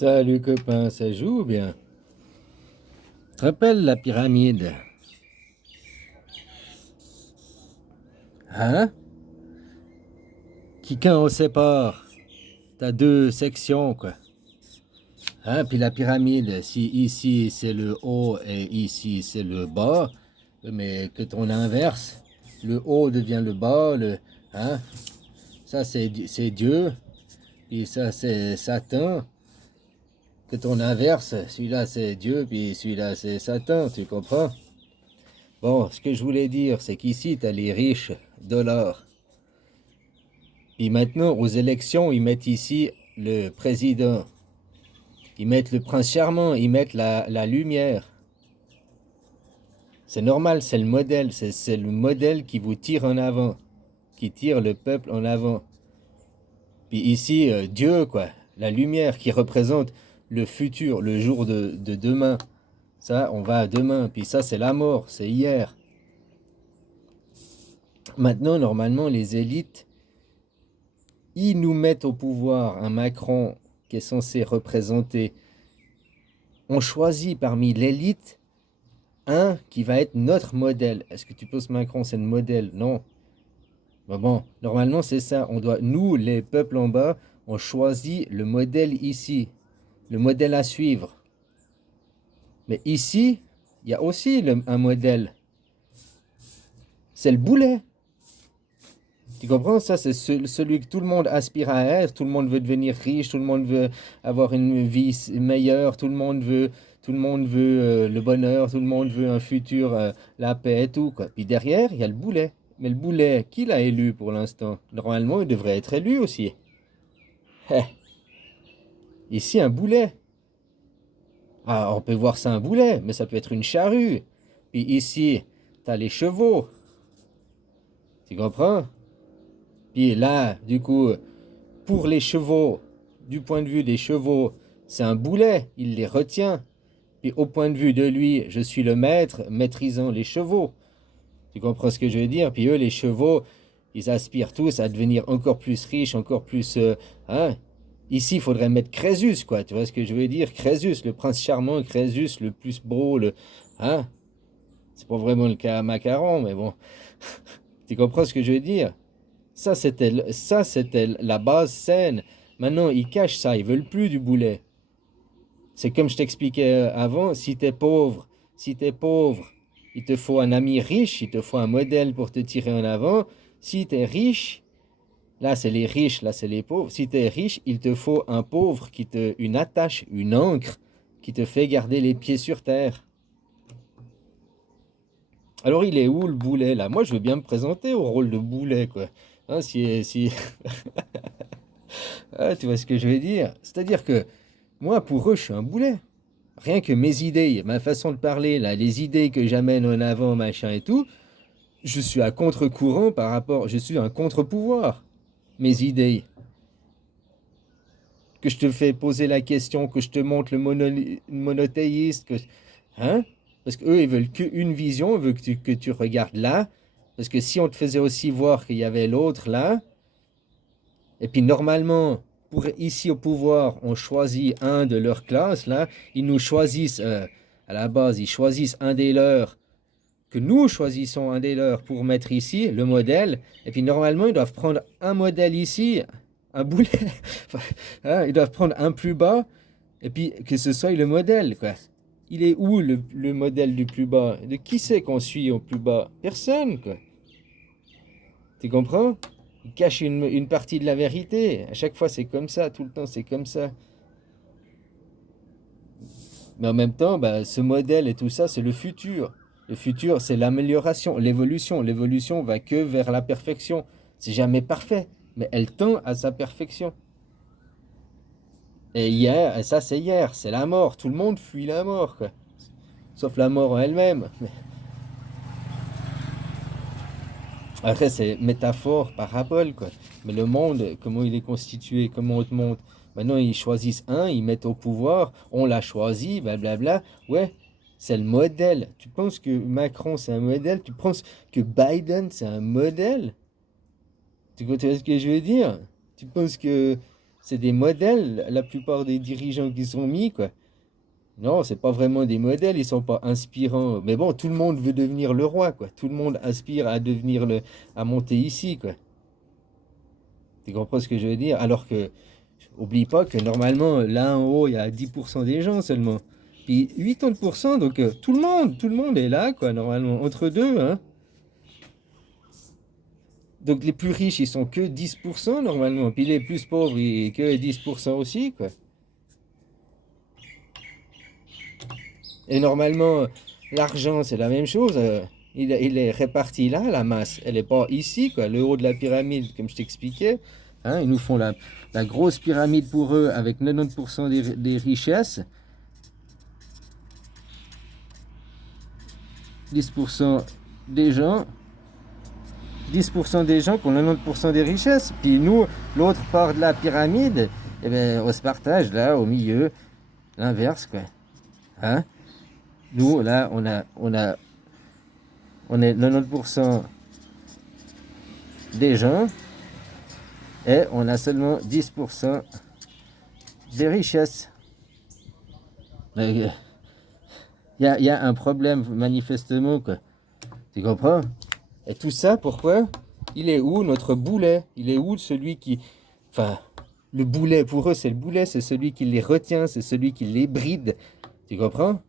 Salut copain, ça joue bien. Tu te rappelles la pyramide? Hein? Qui quand on sépare, t'as deux sections quoi. Hein? Puis la pyramide, si ici c'est le haut et ici c'est le bas, mais que ton inverse, le haut devient le bas, hein? Ça c'est Dieu, puis ça c'est Satan. Que ton inverse, celui-là c'est Dieu, puis celui-là c'est Satan, tu comprends? Bon, ce que je voulais dire, c'est qu'ici, tu as les riches dollars. Puis maintenant, aux élections, ils mettent ici le président. Ils mettent le prince charmant, ils mettent la lumière. C'est normal, c'est le modèle. C'est le modèle qui vous tire en avant, qui tire le peuple en avant. Puis ici, Dieu, quoi. La lumière qui représente le futur, le jour de demain. Ça, on va à demain. Puis ça, c'est la mort, c'est hier. Maintenant, normalement, les élites, ils nous mettent au pouvoir un Macron qui est censé représenter. On choisit parmi l'élite un qui va être notre modèle. Est-ce que tu penses Macron c'est le modèle? Non. Mais bon, normalement c'est ça. On doit, nous, les peuples en bas, on choisit le modèle ici, le modèle à suivre. Mais ici, il y a aussi un modèle. C'est le boulet. Tu comprends? Ça, c'est celui que tout le monde aspire à être. Tout le monde veut devenir riche. Tout le monde veut avoir une vie meilleure. Tout le monde veut le bonheur. Tout le monde veut un futur, la paix et tout, quoi. Puis derrière, il y a le boulet. Mais le boulet, qui l'a élu pour l'instant? Normalement, il devrait être élu aussi. Eh, ici, un boulet. Ah, on peut voir ça un boulet, mais ça peut être une charrue. Puis ici, t'as les chevaux. Tu comprends? Puis là, du coup, pour les chevaux, du point de vue des chevaux, c'est un boulet, il les retient. Puis au point de vue de lui, je suis le maître maîtrisant les chevaux. Tu comprends ce que je veux dire? Puis eux, les chevaux, ils aspirent tous à devenir encore plus riches, encore plus... hein? Ici, il faudrait mettre Crésus, quoi. Tu vois ce que je veux dire? Crésus, le prince charmant, Crésus, le plus beau, le... Hein? C'est pas vraiment le cas à Macaron, mais bon. Tu comprends ce que je veux dire? Ça, c'était la base saine. Maintenant, ils cachent ça, ils veulent plus du boulet. C'est comme je t'expliquais avant, si t'es pauvre, il te faut un ami riche, il te faut un modèle pour te tirer en avant. Si t'es riche, là c'est les riches, là c'est les pauvres. Si t'es riche, il te faut un pauvre une attache, une ancre qui te fait garder les pieds sur terre. Alors il est où le boulet là? Moi je veux bien me présenter au rôle de boulet quoi. Hein, si... Ah, tu vois ce que je veux dire? C'est-à-dire que moi pour eux je suis un boulet. Rien que mes idées, ma façon de parler, là, les idées que j'amène en avant, machin et tout, je suis à contre-courant par rapport, je suis un contre-pouvoir. Mes idées, que je te fais poser la question, que je te montre le monothéiste, hein? Parce qu'eux, ils veulent qu'une vision, ils veulent que tu regardes là. Parce que si on te faisait aussi voir qu'il y avait l'autre là, et puis normalement, pour ici au pouvoir, on choisit un de leur classe là, ils nous choisissent, à la base, ils choisissent un des leurs que nous choisissons un des leurs pour mettre ici le modèle. Et puis normalement, ils doivent prendre un modèle ici, un boulet. Hein, ils doivent prendre un plus bas et puis que ce soit le modèle, quoi. Il est où le modèle du plus bas? De qui c'est qu'on suit au plus bas? Personne, quoi. Tu comprends? Ils cachent une partie de la vérité. À chaque fois, c'est comme ça. Tout le temps, c'est comme ça. Mais en même temps, bah, ce modèle et tout ça, c'est le futur. Le futur, c'est l'amélioration, l'évolution. L'évolution va que vers la perfection. C'est jamais parfait, mais elle tend à sa perfection. Et hier, et ça c'est hier, c'est la mort. Tout le monde fuit la mort, quoi. Sauf la mort en elle-même. Après, c'est métaphore, parabole, quoi. Mais le monde, comment il est constitué, comment on te montre. Maintenant, ils choisissent un, ils mettent au pouvoir, on l'a choisi, blablabla. Ouais, c'est le modèle. Tu penses que Macron, c'est un modèle? Tu penses que Biden, c'est un modèle? Tu vois ce que je veux dire? Tu penses que C'est des modèles, la plupart des dirigeants qui sont mis, quoi. Non, c'est pas vraiment des modèles, ils sont pas inspirants. Mais bon, tout le monde veut devenir le roi, quoi. Tout le monde aspire à devenir à monter ici, quoi. Tu comprends ce que je veux dire? Alors que, oublie pas que normalement, là en haut, il y a 10% des gens seulement. Puis 80%, donc tout le monde est là, quoi, normalement, entre deux, hein. Donc les plus riches, ils sont que 10% normalement. Puis les plus pauvres, ils que 10% aussi, quoi. Et normalement, l'argent, c'est la même chose. Il est réparti là, la masse. Elle n'est pas ici, quoi. Le haut de la pyramide, comme je t'expliquais. Hein, ils nous font la grosse pyramide pour eux avec 90% des richesses. 10% des gens. 10% des gens qui ont 90% des richesses. Puis nous, l'autre part de la pyramide, eh ben, on se partage là, au milieu. L'inverse, quoi. Hein? Nous, là, on est 90% des gens et on a seulement 10% des richesses. Il y a un problème manifestement, quoi. Tu comprends? Et tout ça, pourquoi? Il est où notre boulet? Il est où celui qui... Enfin, le boulet, pour eux, c'est le boulet, c'est celui qui les retient, c'est celui qui les bride. Tu comprends?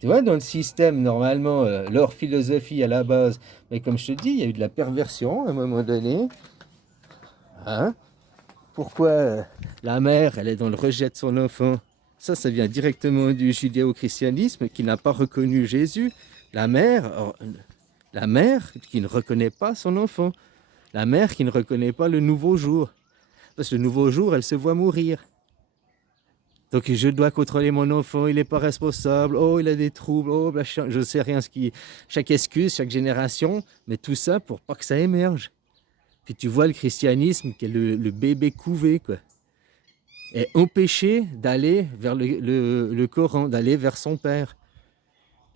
Tu vois, dans le système, normalement, leur philosophie à la base, mais comme je te dis, il y a eu de la perversion à un moment donné. Hein? Pourquoi la mère, elle est dans le rejet de son enfant? Ça vient directement du judéo-christianisme qui n'a pas reconnu Jésus. La mère, la mère qui ne reconnaît pas son enfant. La mère qui ne reconnaît pas le nouveau jour. Parce que le nouveau jour, elle se voit mourir. Donc je dois contrôler mon enfant, il n'est pas responsable, oh il a des troubles, oh machin, je ne sais rien, chaque excuse, chaque génération, mais tout ça pour pas que ça émerge. Puis tu vois le christianisme qui est le bébé couvé, quoi, est empêché d'aller vers le Coran, d'aller vers son père.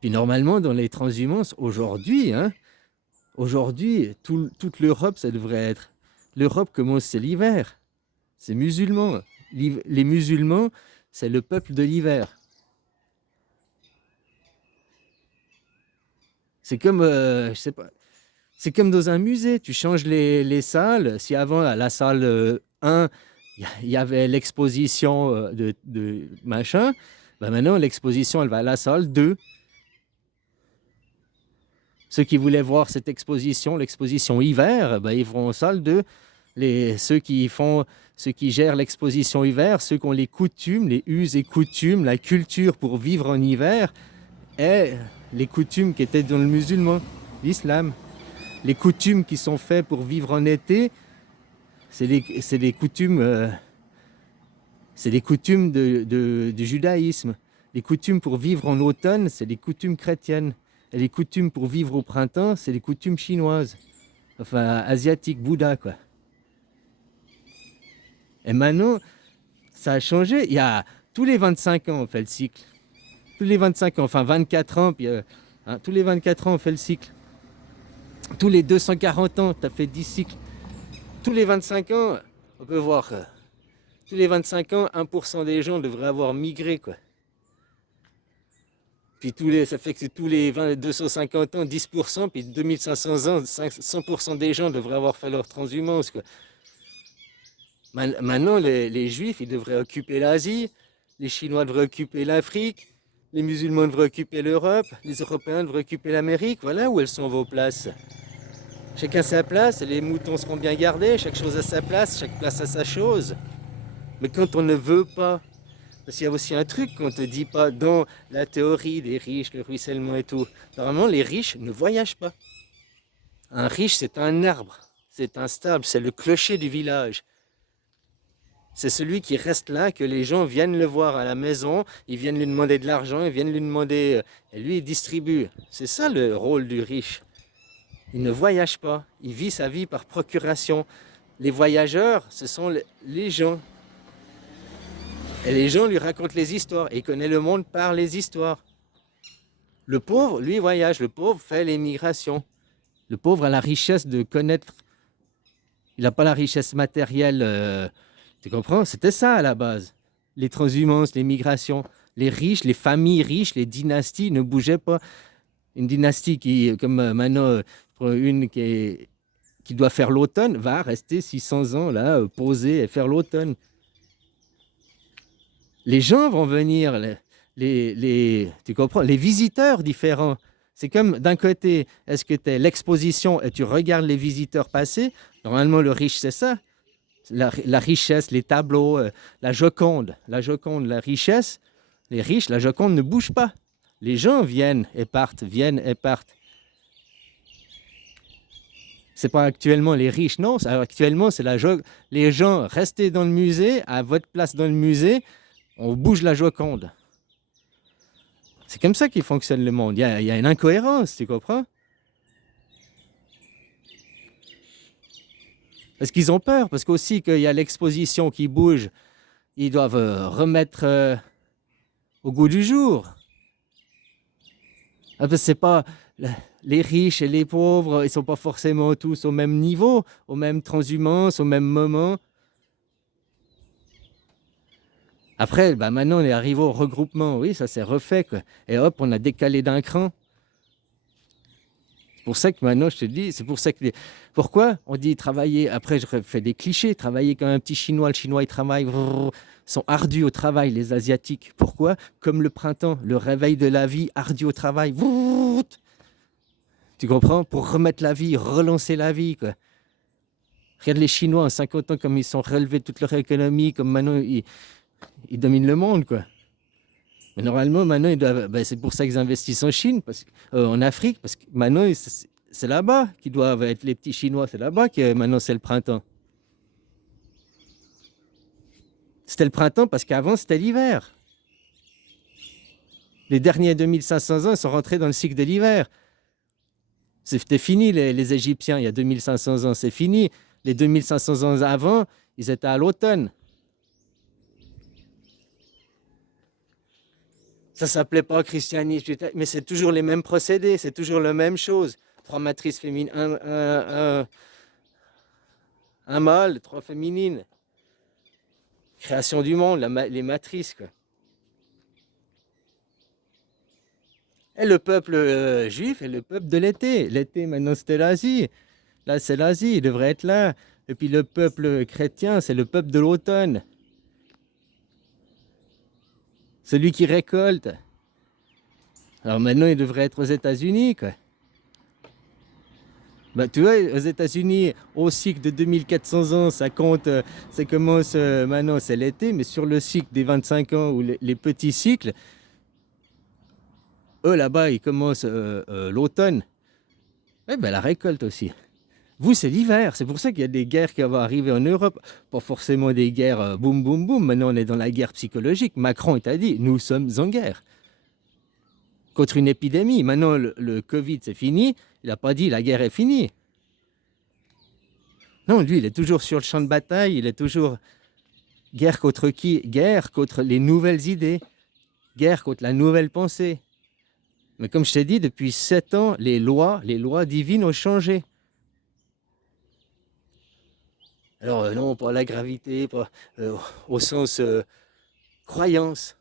Puis normalement dans les transhumances, aujourd'hui, hein, aujourd'hui, toute l'Europe, ça devrait être, l'Europe commence, c'est l'hiver, c'est musulmans. Les musulmans, c'est le peuple de l'hiver. C'est comme, je sais pas, c'est comme dans un musée. Tu changes les salles. Si avant, à la salle 1, il y avait l'exposition de machin, ben maintenant, l'exposition, elle va à la salle 2. Ceux qui voulaient voir cette exposition, l'exposition hiver, ben, ils vont en salle 2. Ceux qui gèrent l'exposition hiver, ceux qui ont les coutumes, les us et coutumes, la culture pour vivre en hiver, et les coutumes qui étaient dans le musulman, l'islam. Les coutumes qui sont faites pour vivre en été, c'est des coutumes, du judaïsme. Les coutumes pour vivre en automne, c'est des coutumes chrétiennes. Et les coutumes pour vivre au printemps, c'est des coutumes chinoises. Enfin, asiatiques, Bouddha, quoi. Et maintenant, ça a changé. Il y a tous les 25 ans, on fait le cycle. Tous les 25 ans, enfin 24 ans, puis tous les 24 ans, on fait le cycle. Tous les 240 ans, tu as fait 10 cycles. Tous les 25 ans, on peut voir, tous les 25 ans, 1% des gens devraient avoir migré, quoi. Puis ça fait que tous les 250 ans, 10%, puis 2500 ans, 100% des gens devraient avoir fait leur transhumance, quoi. Maintenant, les Juifs, ils devraient occuper l'Asie, les Chinois devraient occuper l'Afrique, les musulmans devraient occuper l'Europe, les Européens devraient occuper l'Amérique. Voilà où elles sont vos places. Chacun a sa place, les moutons seront bien gardés, chaque chose a sa place, chaque place a sa chose. Mais quand on ne veut pas, parce qu'il y a aussi un truc qu'on ne te dit pas dans la théorie des riches, le ruissellement et tout. Normalement, les riches ne voyagent pas. Un riche, c'est un arbre, c'est un stable, c'est le clocher du village. C'est celui qui reste là, que les gens viennent le voir à la maison, ils viennent lui demander de l'argent, ils viennent lui demander, et lui il distribue. C'est ça le rôle du riche. Il ne voyage pas, il vit sa vie par procuration. Les voyageurs, ce sont les gens. Et les gens lui racontent les histoires, et il connaît le monde par les histoires. Le pauvre, lui, voyage, le pauvre fait l'émigration. Le pauvre a la richesse de connaître Il n'a pas la richesse matérielle. Tu comprends? C'était ça à la base. Les transhumances, les migrations. Les riches, les familles riches, les dynasties ne bougeaient pas. Une dynastie qui, comme maintenant, une qui doit faire l'automne, va rester 600 ans là, poser et faire l'automne. Les gens vont venir, tu comprends, les visiteurs différents. C'est comme d'un côté, est-ce que tu es l'exposition et tu regardes les visiteurs passer? Normalement, le riche, c'est ça. La richesse, les tableaux, la Joconde, la richesse. Les riches, la Joconde ne bouge pas. Les gens viennent et partent, viennent et partent. C'est pas actuellement les riches, non. Actuellement, c'est les gens, restez dans le musée, à votre place dans le musée, on bouge la Joconde. C'est comme ça qu'il fonctionne le monde. Il y a une incohérence, tu comprends? Parce qu'ils ont peur, parce qu'aussi qu'il y a l'exposition qui bouge, ils doivent remettre au goût du jour. Parce que c'est pas les riches et les pauvres, ils sont pas forcément tous au même niveau, au même transhumance, au même moment. Après, bah maintenant, on est arrivé au regroupement. Oui, ça s'est refait, quoi. Et hop, on a décalé d'un cran. C'est pour ça que maintenant, je te dis, c'est pour ça que... Pourquoi on dit travailler, après je fais des clichés, travailler comme un petit Chinois, le Chinois il travaille, sont ardus au travail, les Asiatiques. Pourquoi? Comme le printemps, le réveil de la vie, ardu au travail. Tu comprends? Pour remettre la vie, relancer la vie, quoi. Regarde les Chinois en 50 ans, comme ils sont relevés toute leur économie, comme maintenant ils dominent le monde, quoi. Mais normalement, maintenant, c'est pour ça qu'ils investissent en Chine, en Afrique, parce que maintenant, c'est là-bas qu'ils doivent être les petits Chinois. C'est là-bas que maintenant, c'est le printemps. C'était le printemps parce qu'avant, c'était l'hiver. Les derniers 2500 ans, ils sont rentrés dans le cycle de l'hiver. C'était fini, les Égyptiens, il y a 2500 ans, c'est fini. Les 2500 ans avant, ils étaient à l'automne. Ça s'appelait pas christianisme, mais c'est toujours les mêmes procédés, c'est toujours la même chose. 3 matrices féminines, un mâle, 3 féminines. Création du monde, les matrices, quoi. Et le peuple juif est le peuple de l'été. L'été, maintenant, c'était l'Asie. Là, c'est l'Asie, il devrait être là. Et puis le peuple chrétien, c'est le peuple de l'automne. Celui qui récolte. Alors maintenant, il devrait être aux États-Unis, quoi. Bah, tu vois, aux États-Unis, au cycle de 2400 ans, ça compte, ça commence maintenant, c'est l'été, mais sur le cycle des 25 ans ou les petits cycles, eux là-bas, ils commencent l'automne. Eh ben, la récolte aussi. Vous, c'est l'hiver. C'est pour ça qu'il y a des guerres qui vont arriver en Europe. Pas forcément des guerres boum, boum, boum. Maintenant, on est dans la guerre psychologique. Macron, il t'a dit, nous sommes en guerre. Contre une épidémie. Maintenant, le Covid, c'est fini. Il n'a pas dit la guerre est finie. Non, lui, il est toujours sur le champ de bataille. Il est toujours... Guerre contre qui? Guerre contre les nouvelles idées. Guerre contre la nouvelle pensée. Mais comme je t'ai dit, depuis 7 ans, les lois divines ont changé. Alors non, pas la gravité, pas au sens croyance.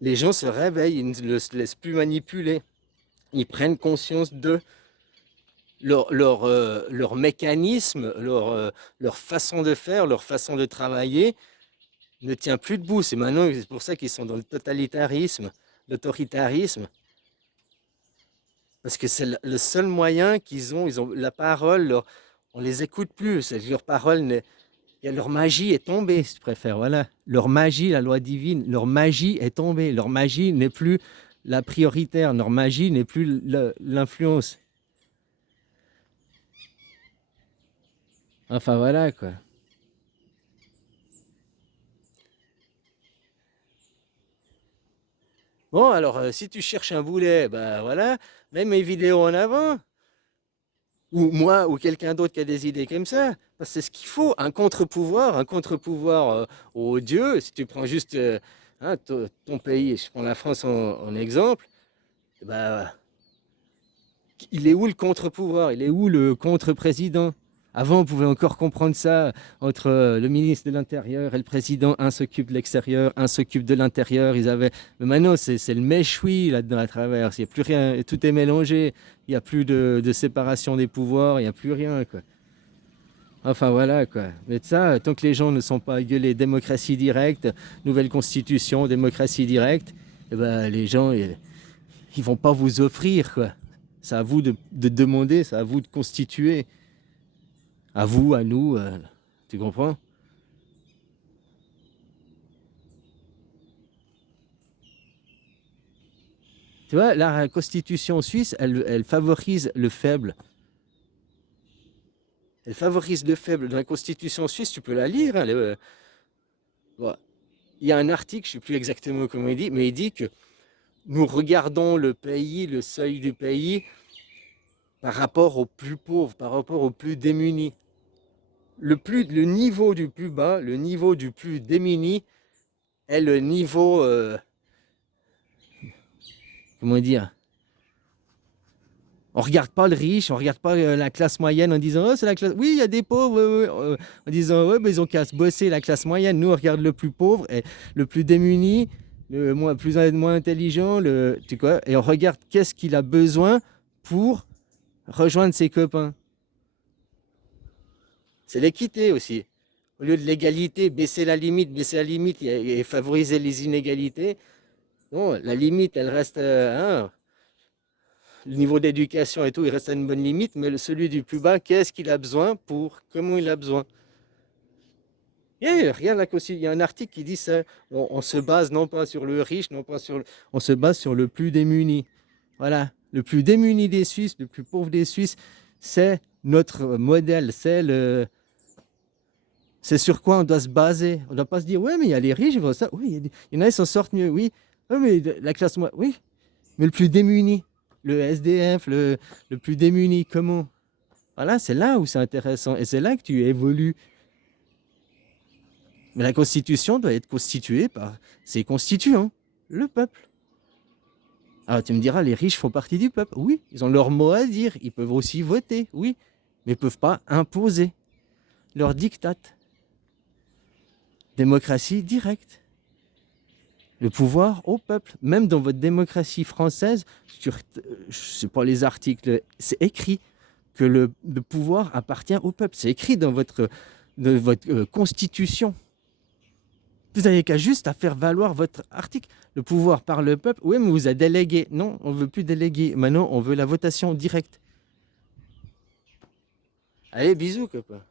Les gens se réveillent, ils ne se laissent plus manipuler. Ils prennent conscience de leur mécanisme, leur façon de faire, leur façon de travailler ne tient plus debout. C'est maintenant, c'est pour ça qu'ils sont dans le totalitarisme, l'autoritarisme. Parce que c'est le seul moyen qu'ils ont. Ils ont la parole, on les écoute plus. Leur parole, leur magie est tombée, si tu préfères. Voilà. Leur magie, la loi divine, leur magie est tombée. Leur magie n'est plus la prioritaire. Leur magie n'est plus l'influence. Enfin, voilà, quoi. Bon, alors, si tu cherches un boulet, bah voilà, mets mes vidéos en avant. Ou moi, ou quelqu'un d'autre qui a des idées comme ça. Parce que c'est ce qu'il faut, un contre-pouvoir aux dieux. Si tu prends juste hein, ton pays, je prends la France en exemple, bah, Il est où le contre-pouvoir? Il est où le contre-président? Avant, on pouvait encore comprendre ça entre le ministre de l'Intérieur et le président. Un s'occupe de l'extérieur, un s'occupe de l'intérieur. Mais maintenant, c'est le méchoui là-dedans à travers. Il n'y a plus rien, tout est mélangé. Il n'y a plus de séparation des pouvoirs, il n'y a plus rien, quoi. Enfin voilà, quoi. Mais de ça, tant que les gens ne sont pas gueulés démocratie directe, nouvelle constitution, démocratie directe, eh ben, les gens, ils vont pas vous offrir, quoi. C'est à vous de demander, c'est à vous de constituer. À vous, à nous, tu comprends? Tu vois, la constitution suisse, elle favorise le faible. Elle favorise le faible. Dans la constitution suisse, tu peux la lire, hein, bon, il y a un article, je ne sais plus exactement comment il dit, mais il dit que nous regardons le pays, le seuil du pays, par rapport aux plus pauvres, par rapport aux plus démunis. Le niveau du plus bas, le niveau du plus démuni est le niveau, comment dire, on regarde pas le riche, on regarde pas la classe moyenne en disant oh c'est la classe. Oui, il y a des pauvres, en disant ouais, mais ils ont qu'à se bosser la classe moyenne. Nous on regarde le plus pauvre et le plus démuni, moins intelligent, tu vois, et on regarde qu'est-ce qu'il a besoin pour rejoindre ses copains. C'est l'équité aussi. Au lieu de l'égalité, baisser la limite et favoriser les inégalités. Non, la limite, elle reste, hein, le niveau d'éducation et tout, il reste à une bonne limite, mais celui du plus bas, qu'est-ce qu'il a besoin pour, comment il a besoin. Et regarde là il y a un article qui dit ça. On se base non pas sur le riche, non pas sur, on se base sur le plus démuni. Voilà, le plus démuni des Suisses, le plus pauvre des Suisses, c'est notre modèle, c'est sur quoi on doit se baser. On ne doit pas se dire, ouais, mais il y a les riches, ils font ça. Oui, il y en a, ils s'en sortent mieux, oui. Oui, mais la classe moyenne, oui. Mais le plus démuni, le SDF, le plus démuni, comment? Voilà, c'est là où c'est intéressant. Et c'est là que tu évolues. Mais la Constitution doit être constituée par ses constituants, le peuple. Alors tu me diras, les riches font partie du peuple. Oui, ils ont leur mot à dire. Ils peuvent aussi voter, oui. Mais ils ne peuvent pas imposer leur diktat. Démocratie directe. Le pouvoir au peuple. Même dans votre démocratie française, je sais pas les articles, c'est écrit que le pouvoir appartient au peuple. C'est écrit dans votre constitution. Vous n'avez qu'à juste à faire valoir votre article. Le pouvoir par le peuple. Oui, mais vous a délégué. Non, on ne veut plus déléguer. Maintenant, on veut la votation directe. Allez, bisous, copain.